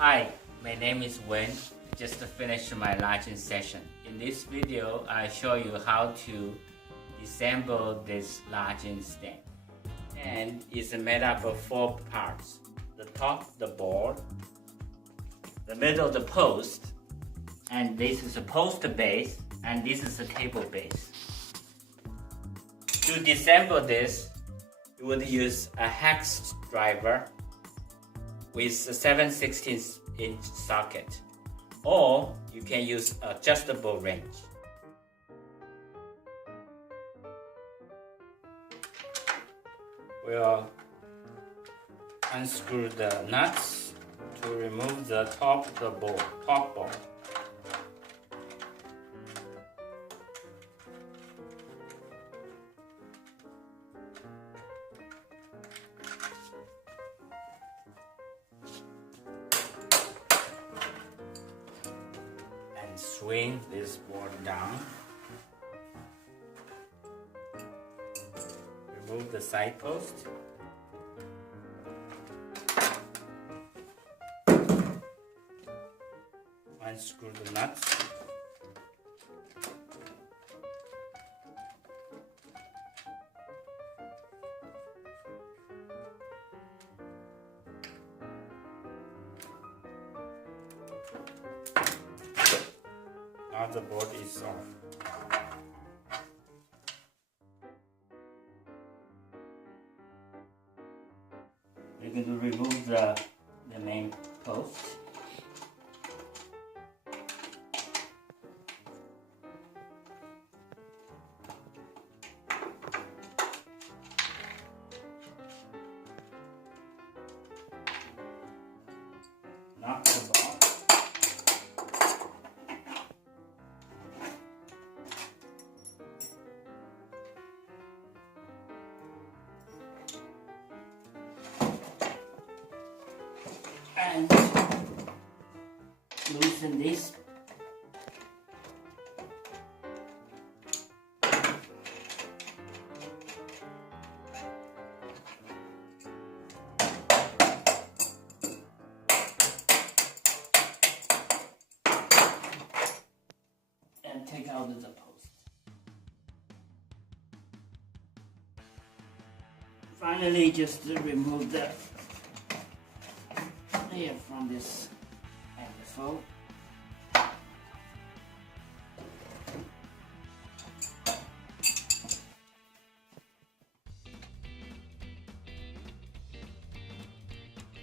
Hi, my name is Wen. Just finished my Lajin session. In this video, I show you how to disassemble this Lajin stand. And it's made up of 4 parts: the top, the board, the middle, the post, and this is a post base, and this is a table base. To disassemble this, you would use a hex driver with a 7/16" socket, or you can use adjustable wrench. We'll unscrew the nuts to remove the top board. And swing this board down. Remove the side post. Unscrew the nuts. Now the board is off. We're going to remove the main post. Knock the ball. And loosen this. And take out the post. Finally, just remove the layer from this handful.